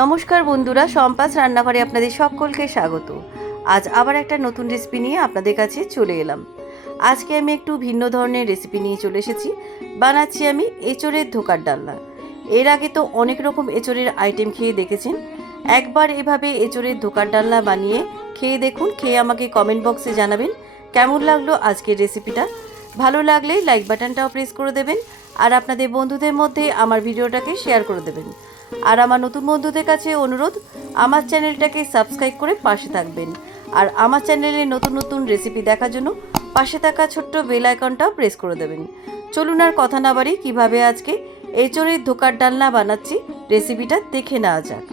নমস্কার বন্ধুরা সম্পাস রান্নাঘরে আপনাদের সকলকে স্বাগত। আজ আবার একটা নতুন রেসিপি নিয়ে আপনাদের কাছে চলে এলাম। আজকে আমি একটু ভিন্ন ধরনের রেসিপি নিয়ে চলে এসেছি। বানাচ্ছি আমি এঁচড়ের ধোকার ডালনা। এর আগে তো অনেক রকম এঁচড়ের আইটেম খেয়ে দেখেছেন। একবার এভাবে এঁচড়ের ধোকার ডালনা বানিয়ে খেয়ে দেখুন, খেয়ে আমাকে কমেন্ট বক্সে জানাবেন। কেমন লাগল আজকের রেসিপিটা ভালো লাগলে লাইক বাটনটাও প্রেস করে দেবেন। আর আপনাদের বন্ধুদের মধ্যে আমার ভিডিওটাকে শেয়ার করে দেবেন। আর আমার নতুন বন্ধুদের কাছে অনুরোধ, আমার চ্যানেলটাকে সাবস্ক্রাইব করে পাশে থাকবেন। আর আমার চ্যানেলে নতুন নতুন রেসিপি দেখার জন্য পাশে থাকা ছোট্ট বেল আইকনটাও প্রেস করে দেবেন। চলুন আর কথা না বাড়ি, কীভাবে আজকে এঁচড়ের ধোকার ডালনা বানাচ্ছি, রেসিপিটা দেখে নেওয়া যাক।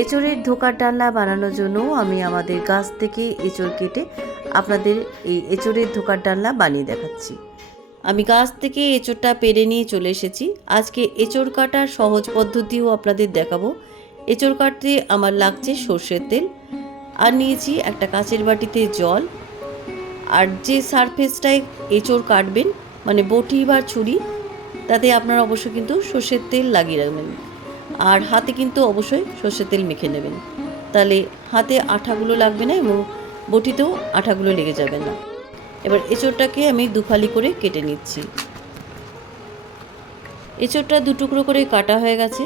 এঁচড়ের ধোকার ডালনা বানানোর জন্য আমি আমাদের গাছ থেকে এঁচড় কেটে আপনাদের এই এঁচড়ের ধোকার ডালনা বানিয়ে দেখাচ্ছি। আমি গাছ থেকে এঁচড়টা পেরে নিয়ে চলে এসেছি। আজকে এঁচড় কাটার সহজ পদ্ধতিও আপনাদের দেখাবো। এঁচড় কাটতে আমার লাগছে সর্ষের তেল, আর নিয়েছি একটা কাঁচের বাটিতে জল। আর যে সারফেসটায় এঁচড় কাটবেন মানে বটি বা ছুরি, তাতে আপনারা অবশ্যই কিন্তু সর্ষের তেল লাগিয়ে রাখবেন। আর হাতে কিন্তু অবশ্যই সর্ষের তেল মেখে নেবেন। তাহলে হাতে আঠাগুলো লাগবে না এবং বটিতেও আঠাগুলো লেগে যাবে না। এবার এঁচড়টাকে আমি দুফালি করে কেটে নিচ্ছি। এঁচড়টা দু টুকরো করে কাটা হয়ে গেছে।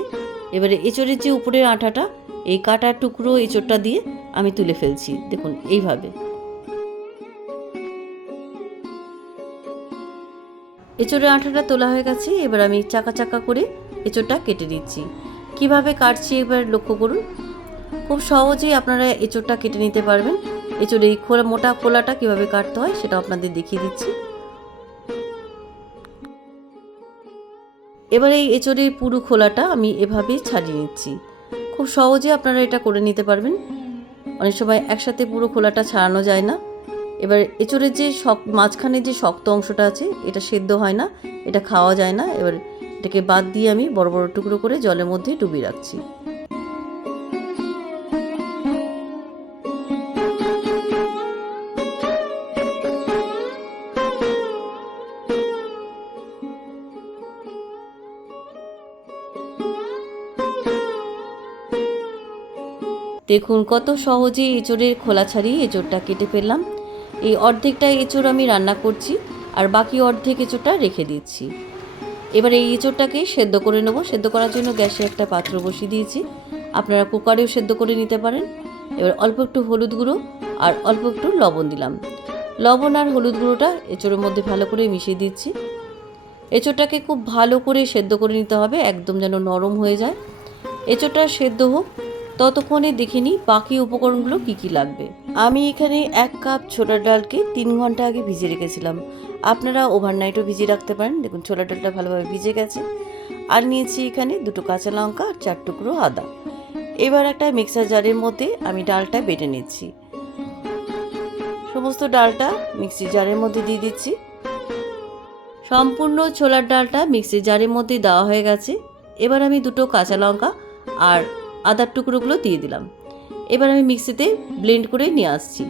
এবারে এঁচড়ের যে উপরের আঠাটা, এই কাটার টুকরো এঁচড়টা দিয়ে আমি তুলে ফেলছি। দেখুন, এইভাবে। এঁচড়ের আঠাটা তোলা হয়ে গেছে। এবার আমি চাকা চাকা করে এঁচড়টা কেটে দিচ্ছি কীভাবে কাটছি এবার লক্ষ্য করুন। খুব সহজেই আপনারা এঁচড়টা কেটে নিতে পারবেন। এঁচড়ে এই খোলা, মোটা খোলাটা কীভাবে কাটতে হয় সেটা আপনাদের দেখিয়ে দিচ্ছি। এবার এই এঁচড়ের পুরো খোলাটা আমি এভাবেই ছাড়িয়ে নিচ্ছি। খুব সহজে আপনারা এটা করে নিতে পারবেন। অনেক সময় একসাথে পুরো খোলাটা ছাড়ানো যায় না। এবার এঁচড়ের যে শক, মাঝখানে যে শক্ত অংশটা আছে, এটা সেদ্ধ হয় না, এটা খাওয়া যায় না। এবার এটাকে বাদ দিয়ে আমি বড় বড় টুকরো করে জলের মধ্যে ডুবিয়ে রাখছি। দেখুন কত সহজে এঁচড়ের খোলা ছাড়িয়ে এঁচড়টা কেটে ফেললাম। এই অর্ধেকটা এঁচড় আমি রান্না করছি আর বাকি অর্ধেক এঁচড়টা রেখে দিচ্ছি। এবার এই এঁচড়টাকে সেদ্ধ করে নেব। সেদ্ধ করার জন্য গ্যাসে একটা পাত্র বসিয়ে দিয়েছি। আপনারা কুকারেও সেদ্ধ করে নিতে পারেন। এবার অল্প একটু হলুদ গুঁড়ো আর অল্প একটু লবণ দিলাম। লবণ আর হলুদ গুঁড়োটা এঁচড়ের মধ্যে ভালো করে মিশিয়ে দিচ্ছি। এঁচড়টাকে খুব ভালো করে সেদ্ধ করে নিতে হবে। একদম যেন নরম হয়ে যায়। এঁচড়টা সেদ্ধ হোক। ততক্ষণে দেখে নিই বাকি উপকরণগুলো কী কী লাগবে। আমি এখানে এক কাপ ছোলার ডালকে তিন ঘণ্টা আগে ভিজে রেখেছিলাম। আপনারা ওভারনাইটও ভিজিয়ে রাখতে পারেন। দেখুন ছোলার ডালটা ভালোভাবে ভিজে গেছে। আর নিয়েছি এখানে দুটো কাঁচা লঙ্কা আর চার টুকরো আদা। এবার একটা মিক্সার জারের মধ্যে আমি ডালটা বেটে নিচ্ছি। সমস্ত ডালটা মিক্সি জারের মধ্যে দিয়ে দিচ্ছি। সম্পূর্ণ ছোলার ডালটা মিক্সি জারের মধ্যে দেওয়া হয়ে গেছে। এবার আমি দুটো কাঁচা লঙ্কা আর আদার টুকরোগুলো দিয়ে দিলাম। এবার আমি মিক্সিতে ব্লেন্ড করে নিয়ে আসছি।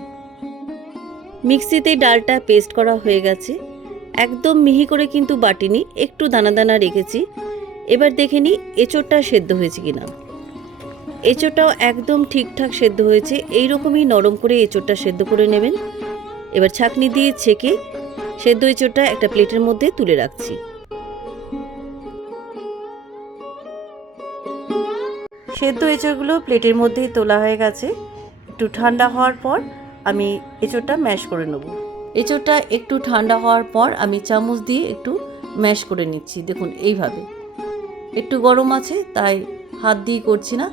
মিক্সিতে ডালটা পেস্ট করা হয়ে গেছে। একদম মিহি করে কিন্তু বাটিনি, একটু দানা দানা রেখেছি। এবার দেখে নিই এঁচোড়টা সেদ্ধ হয়েছে কিনা। এঁচোড়টাও একদম ঠিকঠাক সেদ্ধ হয়েছে এই রকমই নরম করে এঁচোড়টা সেদ্ধ করে নেবেন। এবার ছাঁকনি দিয়ে ছেঁকে সেদ্ধ এঁচোড়টা একটা প্লেটের মধ্যে তুলে রাখছি। সেদ্ধ এঁচড়গুলো প্লেটের মধ্যেই তোলা হয়ে গেছে। একটু ঠান্ডা হওয়ার পর আমি এঁচড়টা ম্যাশ করে নেব। এঁচড়টা একটু ঠান্ডা হওয়ার পর আমি চামচ দিয়ে একটু ম্যাশ করে নিচ্ছি, দেখুন এইভাবে। একটু গরম আছে, তাই হাত দিয়ে করছি না,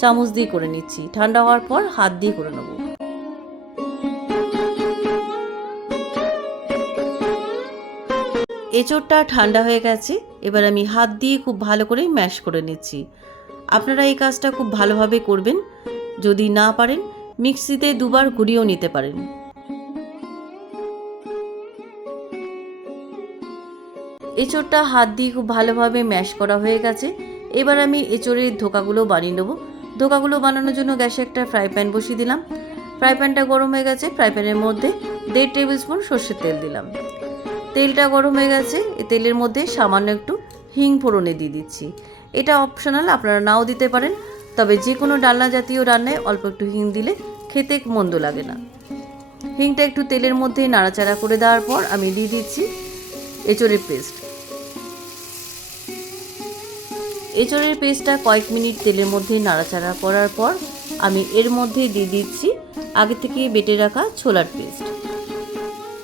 চামচ দিয়ে করে নিচ্ছি। ঠান্ডা হওয়ার পর হাত দিয়ে করে নেব। এঁচড়টা ঠান্ডা হয়ে গেছে, এবার আমি হাত দিয়ে খুব ভালো করে ম্যাশ করে নিচ্ছি। আপনারা এই কাজটা খুব ভালোভাবে করবেন। যদি না পারেন, মিক্সিতে দুবার ঘুরিয়েও নিতে পারেন। এঁচড়টা হাত দিয়ে খুব ভালোভাবে ম্যাশ করা হয়ে গেছে। এবার আমি এঁচড়ের ধোকাগুলো বানিয়ে নেব। ধোকাগুলো বানানোর জন্য গ্যাসে একটা ফ্রাই প্যান বসিয়ে দিলাম। ফ্রাই প্যানটা গরম হয়ে গেছে। ফ্রাই প্যানের মধ্যে দেড় টেবিল স্পুন সর্ষের তেল দিলাম। তেলটা গরম হয়ে গেছে। তেলের মধ্যে সামান্য একটু হিং ফোড়নে দিয়ে দিচ্ছি। এটা অপশনাল আপনারা নাও দিতে পারেন। তবে যে কোনো ডালনা জাতীয় রান্নায় অল্প একটু হিং দিলে খেতে মন্দ লাগে না। হিংটা একটু তেলের মধ্যে নাড়াচাড়া করে দেওয়ার পর আমি দিয়ে দিচ্ছি এঁচড়ের পেস্ট। এঁচড়ের পেস্টটা কয়েক মিনিট তেলের মধ্যে নাড়াচাড়া করার পর আমি এর মধ্যে দিয়ে দিচ্ছি আগে থেকে বেটে রাখা ছোলার পেস্ট।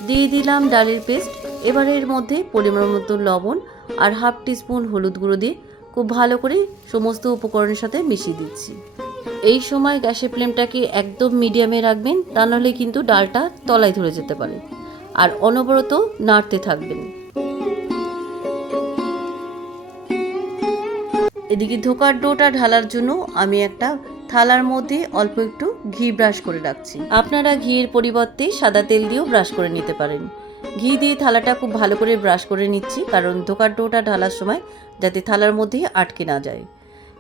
দিয়ে দিলাম ডালের পেস্ট। এবার এর মধ্যে পরিমাণ মতো লবণ আর হাফ টিস্পুন হলুদ গুঁড়ো দিয়ে খুব ভালো করে সমস্ত উপকরণের সাথে মিশিয়ে দিচ্ছি। এই সময় গ্যাসের ফ্লেমটাকে একদম মিডিয়ামে রাখবেন, তা নাহলে কিন্তু ডালটা তলায় ধরে যেতে পারে। আর অনবরত নাড়তে থাকবেন। এদিকে ধোকার ডোটা ঢালার জন্য আমি একটা থালার মধ্যে অল্প একটু ঘি ব্রাশ করে রাখছি। আপনারা ঘিয়ের পরিবর্তে সাদা তেল দিয়েও ব্রাশ করে নিতে পারেন। ঘি দিয়ে থালাটা খুব ভালো করে ব্রাশ করে নিচ্ছি, কারণ ধোকার ডোটা ঢালার সময় যাতে থালার মধ্যে আটকে না যায়।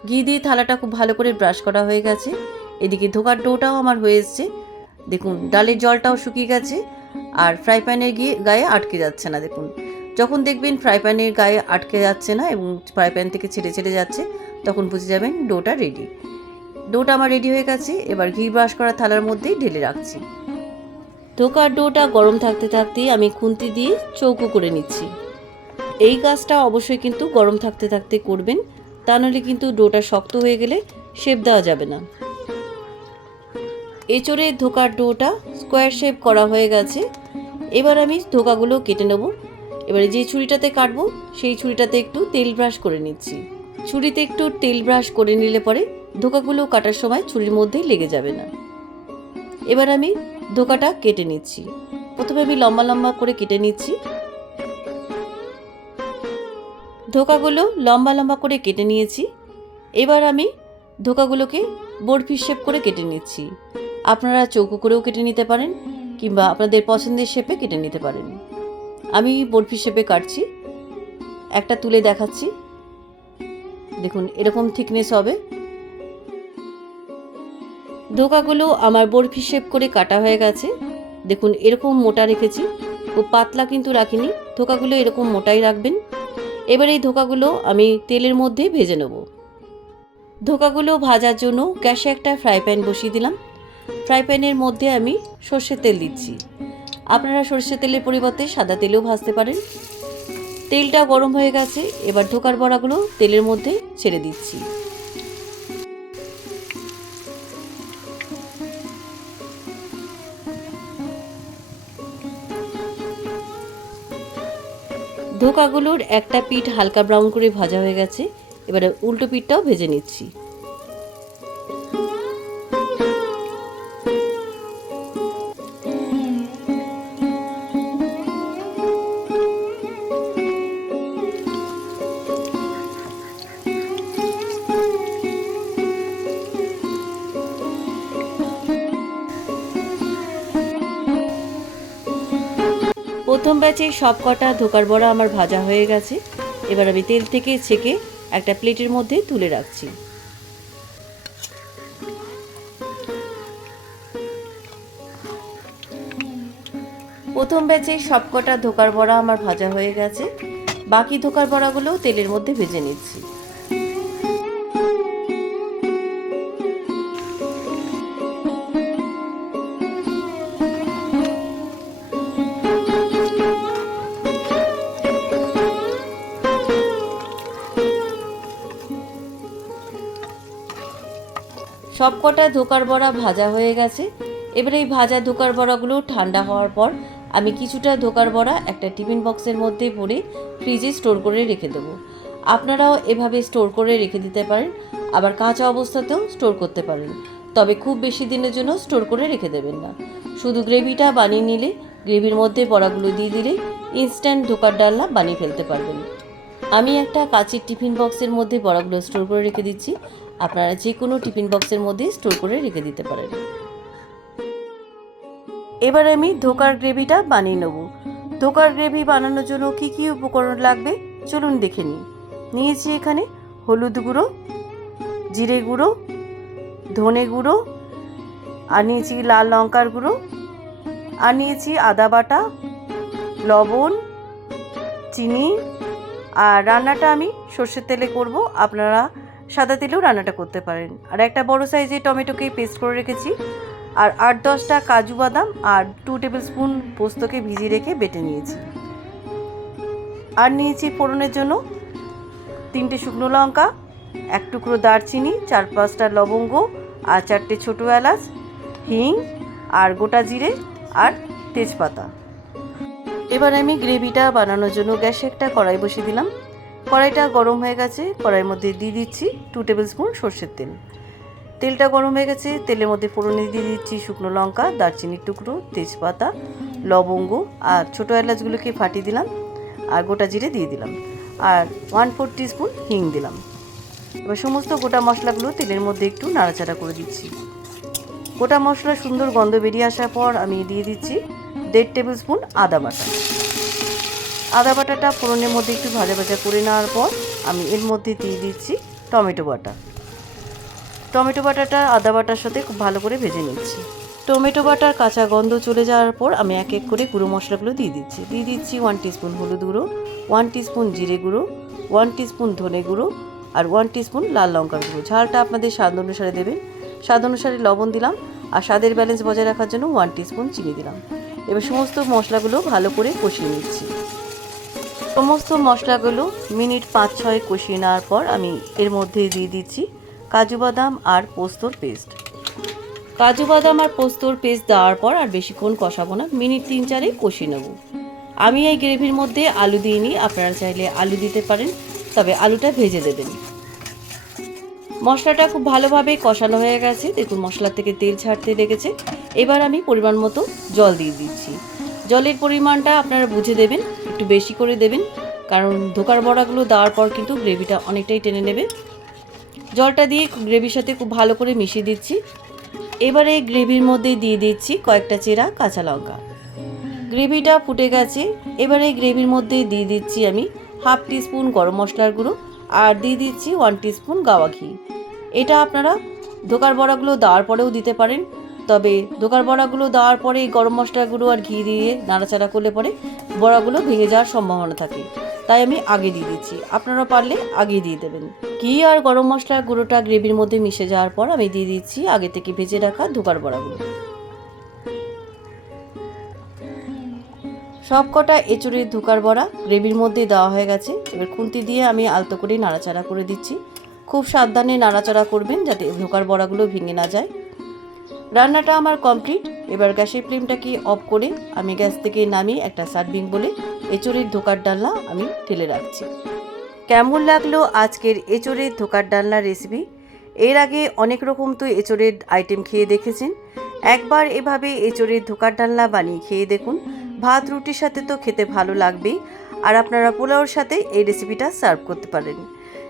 ঘি দিয়ে থালাটা খুব ভালো করে ব্রাশ করা হয়ে গেছে। এদিকে ধোকার ডোটাও আমার হয়ে এসছে। দেখুন, ডালের জলটাও শুকিয়ে গেছে আর ফ্রাই প্যানের গিয়ে গায়ে আটকে যাচ্ছে না, দেখুন। যখন দেখবেন ফ্রাই প্যানের গায়ে আটকে যাচ্ছে না এবং ফ্রাই প্যান থেকে ছেড়ে ছেড়ে যাচ্ছে, তখন বুঝে যাবেন ডোটা রেডি ডোটা আমার রেডি হয়ে গেছে, এবার ঘি ব্রাশ করা থালার মধ্যেই ঢেলে রাখছি। ধোকার ডোটা গরম থাকতে থাকতেই আমি খুন্তি দিয়ে চৌকো করে নিচ্ছি। এই কাজটা অবশ্যই কিন্তু গরম থাকতে থাকতে করবেন। তা নাহলে কিন্তু ডোটা শক্ত হয়ে গেলে শেপ দেওয়া যাবে না। এচড়ের ধোকার ডোটা স্কোয়ার শেপ করা হয়ে গেছে। এবার আমি ধোকাগুলো কেটে নেব। এবারে যে ছুরিটাতে কাটবো, সেই ছুরিটাতে একটু তেল ব্রাশ করে নিচ্ছি। ছুরিতে একটু তেল ব্রাশ করে নিলে পরে ধোকাগুলো কাটার সময় ছুরির মধ্যেই লেগে যাবে না। এবার আমি ধোকাটা কেটে নিচ্ছি। প্রথমে আমি লম্বা লম্বা করে কেটে নিচ্ছি। ধোকাগুলো লম্বা লম্বা করে কেটে নিয়েছি। এবার আমি ধোকাগুলোকে বরফি শেপ করে কেটে নিচ্ছি। আপনারা চৌকো করেও কেটে নিতে পারেন কিংবা আপনাদের পছন্দের শেপে কেটে নিতে পারেন। আমি বরফি শেপে কাটছি। একটা তুলে দেখাচ্ছি। দেখুন, এরকম থিকনেস হবে। ধোকাগুলো আমার বরফি শেপ করে কাটা হয়ে গেছে। দেখুন, এরকম মোটা রেখেছি। খুব পাতলা কিন্তু রাখিনি। ধোকাগুলো এরকম মোটাই রাখবেন। এবার এই ধোকাগুলো আমি তেলের মধ্যে ভেজে নেব। ধোকাগুলো ভাজার জন্য গ্যাসে একটা ফ্রাই প্যান বসিয়ে দিলাম। ফ্রাই প্যানের মধ্যে আমি সর্ষের তেল দিচ্ছি। আপনারা সর্ষের তেলের পরিবর্তে সাদা তেলেও ভাজতে পারেন। তেলটা গরম হয়ে গেছে, এবার ধোকার বড়াগুলো তেলের মধ্যে ছেড়ে দিচ্ছি। ধোকাগুলোর একটা পিঠ হালকা ব্রাউন করে ভাজা হয়ে গেছে। এবারে উল্টো পিঠটাও ভেজে নিচ্ছি। ব্যাচে সব কটা ধোকার বড়া আমার ভাজা হয়ে গেছে। এবার আমি তেল থেকে ছেঁকে একটা প্লেটের মধ্যে তুলে রাখছি। প্রথম ব্যাচে সব কটা ধোকার বড়া আমার ভাজা হয়ে গেছে। বাকি ধোকার বড়াগুলোও তেলের মধ্যে ভেজে নিচ্ছি। সব কটা ধোকার বড়া ভাজা হয়ে গেছে। এবার এই ভাজা ধোকার বড়াগুলো ঠান্ডা হওয়ার পর আমি কিছুটা ধোকার বড়া একটা টিফিন বক্সের মধ্যে ভরে ফ্রিজে স্টোর করে রেখে দেবো। আপনারাও এভাবে স্টোর করে রেখে দিতে পারেন, আবার কাঁচা অবস্থাতেও স্টোর করতে পারেন। তবে খুব বেশি দিনের জন্য স্টোর করে রেখে দেবেন না। শুধু গ্রেভিটা বানিয়ে নিলে গ্রেভির মধ্যে বড়াগুলো দিয়ে দিলে ইনস্ট্যান্ট ধোকার ডালনা বানিয়ে ফেলতে পারবেন। আমি একটা কাচের টিফিন বক্সের মধ্যে বড়াগুলো স্টোর করে রেখে দিচ্ছি। আপনারা যে কোনো টিফিন বক্সের মধ্যে স্টোর করে রেখে দিতে পারেন। এবার আমি ধোকার গ্রেভিটা বানিয়ে নেব। ধোকার গ্রেভি বানানোর জন্য কী কী উপকরণ লাগবে? চলুন দেখে নিই। নিয়েছি এখানে হলুদ গুঁড়ো, জিরে গুঁড়ো, ধনে গুঁড়ো, আর নিয়েছি লাল লঙ্কার গুঁড়ো, আর নিয়েছি আদা বাটা, লবণ, চিনি, আর রান্নাটা আমি সর্ষের তেলে করব। আপনারা সাদা তেলেও রান্নাটা করতে পারেন। আর একটা বড় সাইজের টমেটোকে পেস্ট করে রেখেছি। আর আট দশটা কাজু বাদাম আর টু টেবিল স্পুন পোস্তকে ভিজিয়ে রেখে বেটে নিয়েছি। আর নিয়েছি ফোড়নের জন্য তিনটে শুকনো লঙ্কা, এক টুকরো দারচিনি, চার পাঁচটা লবঙ্গ আর চারটে ছোটো এলাচ, হিং আর গোটা জিরে আর তেজপাতা। এবার আমি গ্রেভিটা বানানোর জন্য গ্যাসে একটা কড়াই বসিয়ে দিলাম। কড়াইটা গরম হয়ে গেছে, কড়াইয়ের মধ্যে দিয়ে দিচ্ছি টু টেবিল স্পুন সর্ষের তেল। তেলটা গরম হয়ে গেছে, তেলের মধ্যে ফোড়নে দিয়ে দিচ্ছি শুকনো লঙ্কা, দারচিনির টুকরো, তেজপাতা, লবঙ্গ আর ছোটো এলাচগুলোকে ফাটিয়ে দিলাম আর গোটা জিরে দিয়ে দিলাম আর ওয়ান ফোর স্পুন হিং দিলাম। এবার সমস্ত গোটা মশলাগুলো তেলের মধ্যে একটু নাড়াচাড়া করে দিচ্ছি। গোটা মশলা সুন্দর গন্ধ বেরিয়ে আসার পর আমি দিয়ে দিচ্ছি দেড় টেবিল স্পুন আদা বাটা। আদা বাটাটা ফোড়নের মধ্যে একটু ভাজা ভাজা করে নেওয়ার পর আমি এর মধ্যে দিয়ে দিচ্ছি টমেটো বাটা। টমেটো বাটাটা আদা বাটার সাথে খুব ভালো করে ভেজে নিচ্ছি। টমেটো বাটার কাঁচা গন্ধ চলে যাওয়ার পর আমি এক এক করে গুঁড়ো মশলাগুলো দিয়ে দিচ্ছি। দিয়ে দিচ্ছি ওয়ান টিস্পুন হলুদ গুঁড়ো ওয়ান টিস্পুন জিরে গুঁড়ো ওয়ান টিস্পুন ধনে গুঁড়ো আর ওয়ান টিস্পুন লাল লঙ্কার গুঁড়ো। ঝালটা আপনাদের স্বাদ অনুসারে দেবেন। স্বাদ অনুসারে লবণ দিলাম আর স্বাদের ব্যালেন্স বজায় রাখার জন্য ওয়ান টিস্পুন চিনি দিলাম। এবার সমস্ত মশলাগুলো ভালো করে কষিয়ে নিচ্ছি। সমস্ত মশলাগুলো মিনিট পাঁচ ছয় কষিয়ে নেওয়ার পর আমি এর মধ্যে দিয়ে দিচ্ছি কাজু বাদাম আর পোস্তর পেস্ট। কাজু বাদাম আর পোস্তর পেস্ট দেওয়ার পর আর বেশিক্ষণ কষাবো না, মিনিট তিন চারে কষিয়ে নেব। আমি এই গ্রেভির মধ্যে আলু দিইনি আপনারা চাইলে আলু দিতে পারেন, তবে আলুটা ভেজে দেবেন। মশলাটা খুব ভালোভাবে কষানো হয়ে গেছে, দেখুন মশলা থেকে তেল ছাড়তে লেগেছে। এবার আমি পরিমাণ মতো জল দিয়ে দিচ্ছি। জলের পরিমাণটা আপনারা বুঝে দেবেন, একটু বেশি করে দেবেন, কারণ ধোকার বড়াগুলো দেওয়ার পর কিন্তু গ্রেভিটা অনেকটাই টেনে নেবে। জলটা দিয়ে গ্রেভির সাথে খুব ভালো করে মিশিয়ে দিচ্ছি। এবারে গ্রেভির মধ্যে দিয়ে দিচ্ছি কয়েকটা চেরা কাঁচা লঙ্কা। গ্রেভিটা ফুটে গেছে, এবারে গ্রেভির মধ্যে দিয়ে দিচ্ছি আমি হাফ টিস্পুন গরম মশলার গুঁড়ো আর দিয়ে দিচ্ছি ওয়ান টিস্পুন গাওয়া ঘি। এটা আপনারা ধোকার বড়াগুলো দেওয়ার পরেও দিতে পারেন তবে ধোকার বড়াগুলো দেওয়ার পরে গরম মশলার গুঁড়ো আর ঘি দিয়ে নাড়াচাড়া করলে পরে বড়াগুলো ভেঙে যাওয়ার সম্ভাবনা থাকে। তাই আমি আগে দিয়ে দিচ্ছি। আপনারা পারলে আগে দিয়ে দেবেন। ঘি আর গরম মশলার গুঁড়োটা গ্রেভির মধ্যে মিশে যাওয়ার পর আমি দিয়ে দিচ্ছি আগে থেকে ভেজে রাখা ধোকার বড়াগুলো। সব কটা এঁচুড়ের ধোকার বড়া গ্রেভির মধ্যে দেওয়া হয়ে গেছে। এবার খুন্তি দিয়ে আমি আলতো করে নাড়াচাড়া করে দিচ্ছি। খুব সাবধানে নাড়াচাড়া করবেন যাতে ধোকার বড়াগুলো ভেঙে না যায়। রান্নাটা আমার কমপ্লিট। এবার গ্যাসের ফ্লেমটাকে অফ করে আমি গ্যাস থেকে নামিয়ে একটা সার্ভিং বলে এঁচড়ের ধোকার ডালনা আমি ঢেলে রাখছি। কেমন লাগল আজকের এঁচড়ের ধোকার ডালনা রেসিপি? এর আগে অনেক রকম তো এঁচড়ের আইটেম খেয়ে দেখেছেন। একবার এভাবে এঁচড়ের ধোকার ডালনা বানিয়ে খেয়ে দেখুন। ভাত, রুটির সাথে তো খেতে ভালো লাগবেই। আর আপনারা পোলাওর সাথে এই রেসিপিটা সার্ভ করতে পারেন।